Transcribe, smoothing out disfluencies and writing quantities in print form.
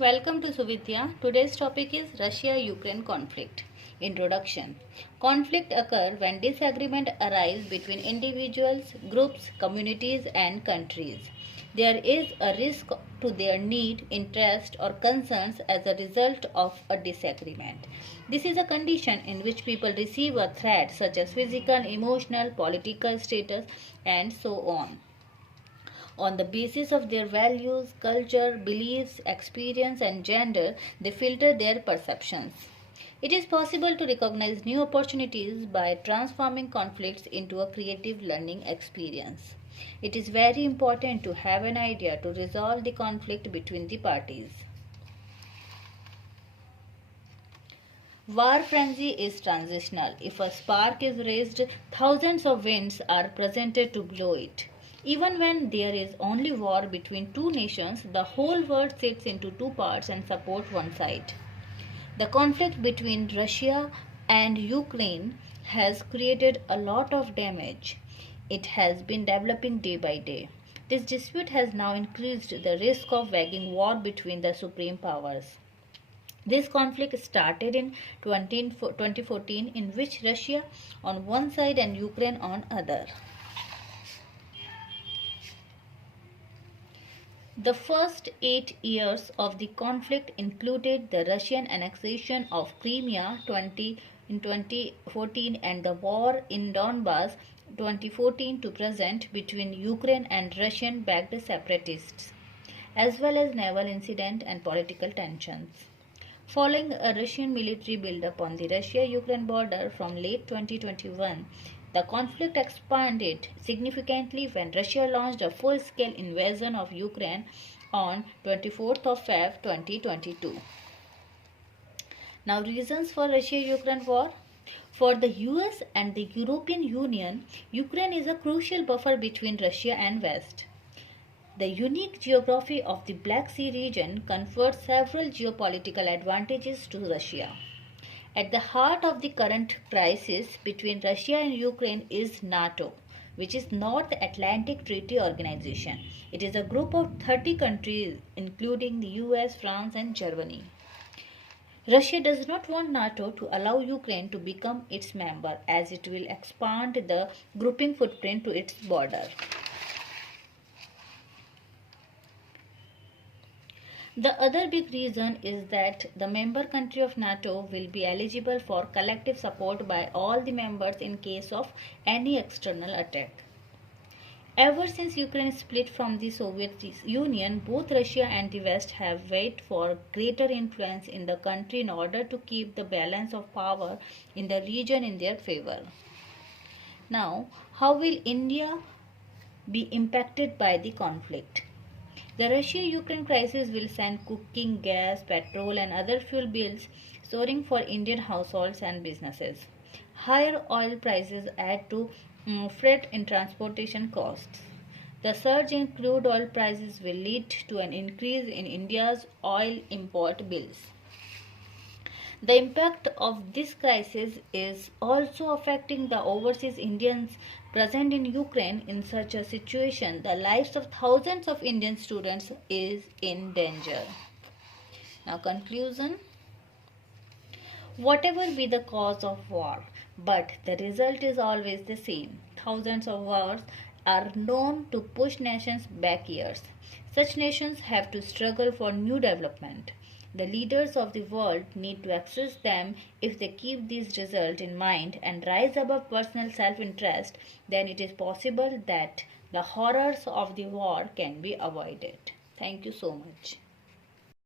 Welcome to Suvidya. Today's topic is Russia-Ukraine conflict. Introduction. Conflict occur when disagreement arise between individuals, groups, communities and countries. There is a risk to their need, interest or concerns as a result of a disagreement. This is a condition in which people receive a threat such as physical, emotional, political status and so on. On the basis of their values, culture, beliefs, experience, and gender, they filter their perceptions. It is possible to recognize new opportunities by transforming conflicts into a creative learning experience. It is very important to have an idea to resolve the conflict between the parties. War frenzy is transitional. If a spark is raised, thousands of winds are presented to blow it. Even when there is only war between two nations, the whole world splits into two parts and supports one side. The conflict between Russia and Ukraine has created a lot of damage. It has been developing day by day. This dispute has now increased the risk of waging war between the supreme powers. This conflict started in 2014 in which Russia on one side and Ukraine on other. The first 8 years of the conflict included the Russian annexation of Crimea in 2014 and the war in Donbas 2014 to present between Ukraine and Russian-backed separatists, as well as naval incident and political tensions. Following a Russian military buildup on the Russia-Ukraine border from late 2021, the conflict expanded significantly when Russia launched a full-scale invasion of Ukraine on 24th of February 2022. Now, reasons for Russia-Ukraine war. For the US and the European Union, Ukraine is a crucial buffer between Russia and West. The unique geography of the Black Sea region confers several geopolitical advantages to Russia. At the heart of the current crisis between Russia and Ukraine is NATO, which is North Atlantic Treaty Organization. It is a group of 30 countries, including the US, France, and Germany. Russia does not want NATO to allow Ukraine to become its member, as it will expand the grouping footprint to its border. The other big reason is that the member country of NATO will be eligible for collective support by all the members in case of any external attack. Ever since Ukraine split from the Soviet Union, both Russia and the West have weighed for greater influence in the country in order to keep the balance of power in the region in their favor. Now, how will India be impacted by the conflict? The Russia-Ukraine crisis will send cooking gas, petrol and other fuel bills soaring for Indian households and businesses. Higher oil prices add to freight and transportation costs. The surge in crude oil prices will lead to an increase in India's oil import bills. The impact of this crisis is also affecting the overseas Indians present in Ukraine. In such a situation, the lives of thousands of Indian students is in danger. Now, conclusion. Whatever be the cause of war, but the result is always the same. Thousands of wars are known to push nations back years. Such nations have to struggle for new development. The leaders of the world need to access them. If they keep these results in mind and rise above personal self-interest, then it is possible that the horrors of the war can be avoided. Thank you so much.